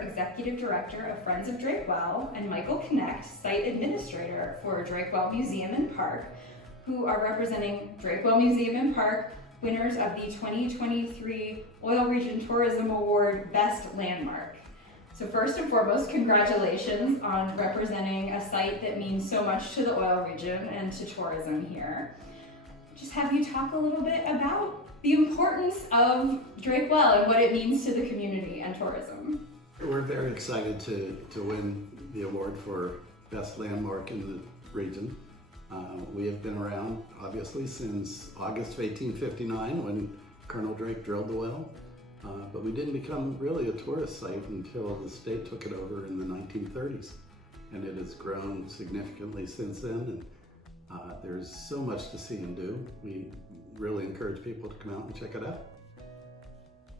Executive Director of Friends of Drakewell, and Michael Knecht, Site Administrator for Drakewell Museum and Park, who are representing Drakewell Museum and Park, winners of the 2023 Oil Region Tourism Award Best Landmark. So first and foremost, congratulations on representing a site that means so much to the oil region and to tourism here. Just have you talk a little bit about the importance of Drakewell and what it means to the community and tourism. We're very excited to win the award for Best Landmark in the region. We have been around, obviously, since August of 1859 when Colonel Drake drilled the well. But we didn't become really a tourist site until the state took it over in the 1930s. And it has grown significantly since then. And there's so much to see and do. We really encourage people to come out and check it out.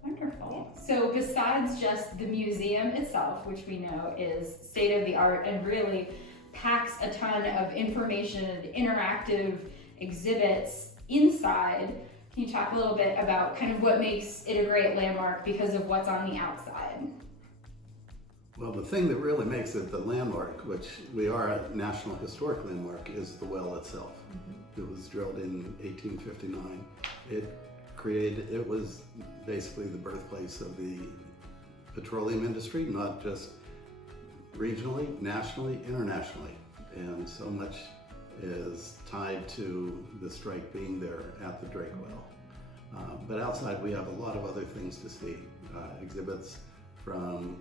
Wonderful. So besides just the museum itself, which we know is state of the art and really packs a ton of information and interactive exhibits inside, can you talk a little bit about kind of what makes it a great landmark because of what's on the outside? Well, the thing that really makes it the landmark, which we are a National Historic Landmark, is the well itself. Mm-hmm. It was drilled in 1859. It was basically the birthplace of the petroleum industry, not just regionally, nationally, internationally. And so much is tied to the strike being there at the Drake Well. But outside we have a lot of other things to see. Exhibits from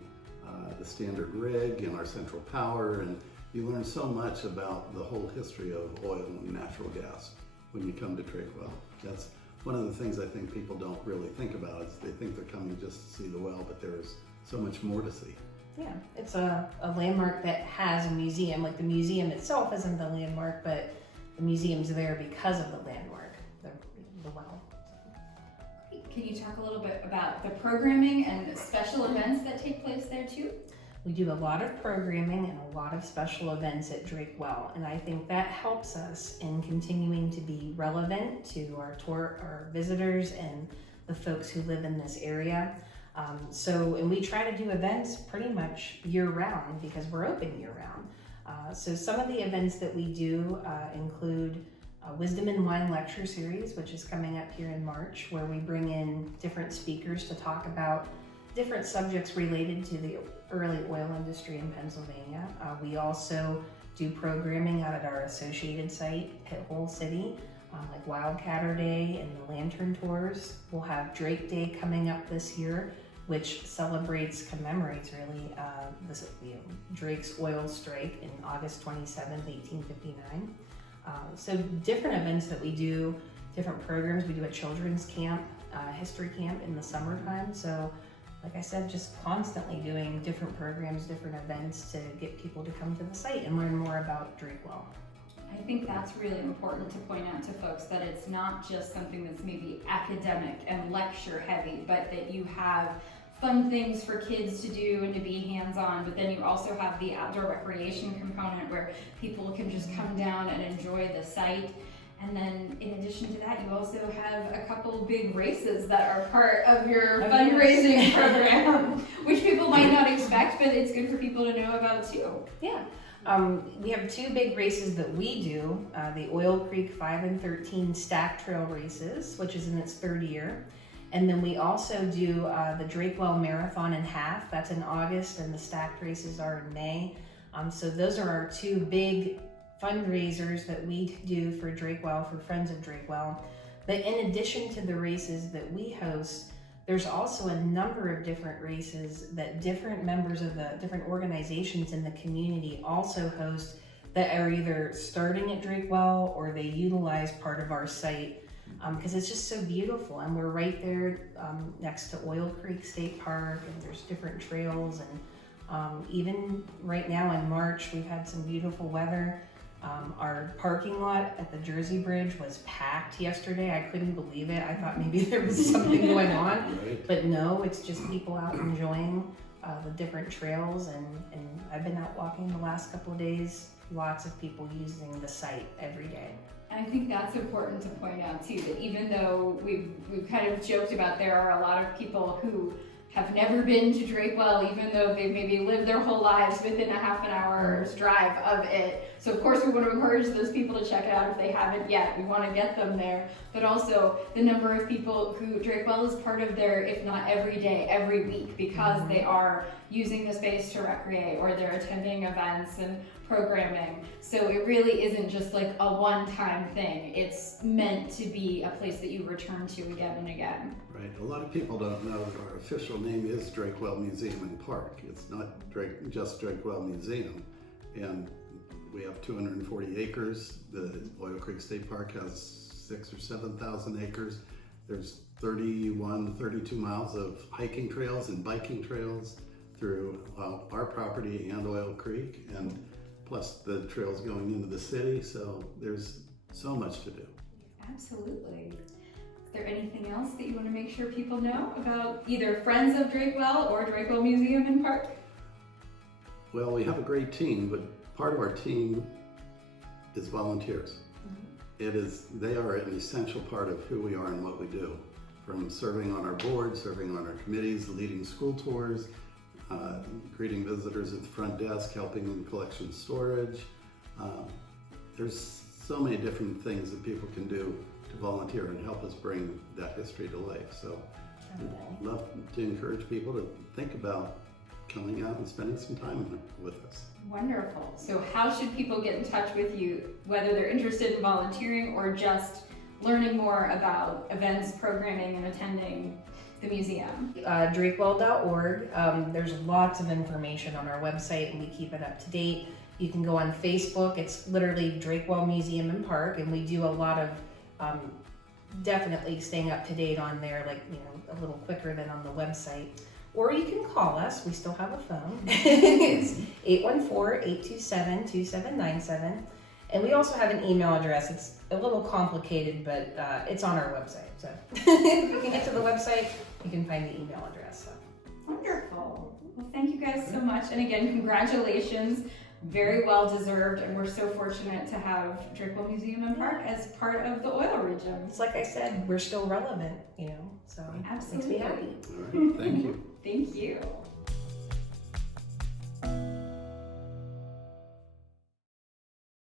the standard rig and our central power, and you learn so much about the whole history of oil and natural gas when you come to Drake Well. That's one of the things I think people don't really think about, is they think they're coming just to see the well, but there is so much more to see. Yeah, it's a landmark that has a museum. Like, the museum itself isn't the landmark, but the museum's there because of the landmark, the well. Can you talk a little bit about the programming and special events that take place there too? We do a lot of programming and a lot of special events at Drake Well, and I think that helps us in continuing to be relevant to our visitors and the folks who live in this area. And we try to do events pretty much year-round because we're open year-round. So some of the events that we do include Wisdom and Wine Lecture Series, which is coming up here in March, where we bring in different speakers to talk about different subjects related to the early oil industry in Pennsylvania. We also do programming out at our associated site, Pit Hole City, like Wildcatter Day and the Lantern Tours. We'll have Drake Day coming up this year, which commemorates really Drake's oil strike in August 27th, 1859. So different events that we do, different programs we do at children's camp, history camp in the summertime. So like I said, just constantly doing different programs, different events to get people to come to the site and learn more about Drakewell. I think that's really important to point out to folks, that it's not just something that's maybe academic and lecture heavy, but that you have fun things for kids to do and to be hands-on, but then you also have the outdoor recreation component where people can just come down and enjoy the site. And then in addition to that, you also have a couple big races that are part of your fundraising program, which people might not expect, but it's good for people to know about too. Yeah. We have two big races that we do, the Oil Creek 5 and 13 Stack Trail races, which is in its third year. And then we also do the Drakewell Marathon and Half, that's in August, and the stacked races are in May. So those are our two big fundraisers that we do for Drakewell, for Friends of Drakewell. But in addition to the races that we host, there's also a number of different races that different members of the different organizations in the community also host, that are either starting at Drakewell or they utilize part of our site, because it's just so beautiful, and we're right there next to Oil Creek State Park, and there's different trails, and even right now in March we've had some beautiful weather. Our parking lot at the Jersey Bridge was packed yesterday. I couldn't believe it. I thought maybe there was something going on, but no, it's just people out enjoying the different trails, and I've been out walking the last couple of days. Lots of people using the site every day. And I think that's important to point out too, that even though we've kind of joked about there are a lot of people who have never been to Drakewell, even though they've maybe lived their whole lives within a half an hour's drive of it. So of course we want to encourage those people to check it out if they haven't yet. We want to get them there. But also the number of people who Drakewell is part of their, if not every day, every week, because they are using the space to recreate or they're attending events and programming. So it really isn't just like a one-time thing. It's meant to be a place that you return to again and again. Right. A lot of people don't know that our official name is Drakewell Museum and Park. It's not just Drakewell Museum. And we have 240 acres. The Oil Creek State Park has 6,000 or 7,000 acres. There's 31, 32 miles of hiking trails and biking trails through our property and Oil Creek, and plus the trails going into the city. So there's so much to do. Absolutely. Is there anything else that you want to make sure people know about either Friends of Drakewell or Drakewell Museum and Park? Well, we have a great team, but part of our team is volunteers. They are an essential part of who we are and what we do. From serving on our board, serving on our committees, leading school tours, greeting visitors at the front desk, helping in collection storage. There's so many different things that people can do to volunteer and help us bring that history to life. So I'd love to encourage people to think about coming out and spending some time with us. Wonderful. So how should people get in touch with you, whether they're interested in volunteering or just learning more about events, programming, and attending the museum? Drakewell.org. There's lots of information on our website and we keep it up to date. You can go on Facebook. It's literally Drakewell Museum and Park, and we do a lot of definitely staying up to date on there, like, you know, a little quicker than on the website. Or you can call us. We still have a phone. It's 814-827-2797. And we also have an email address. It's a little complicated, but it's on our website. So if you can get to the website, you can find the email address. So. Wonderful. Well, thank you guys so much. And again, congratulations. Very well deserved. And we're so fortunate to have Drakewell Museum and Park as part of the oil region. It's like I said, we're still relevant, you know, so it makes me happy. All right, thank you. Thank you.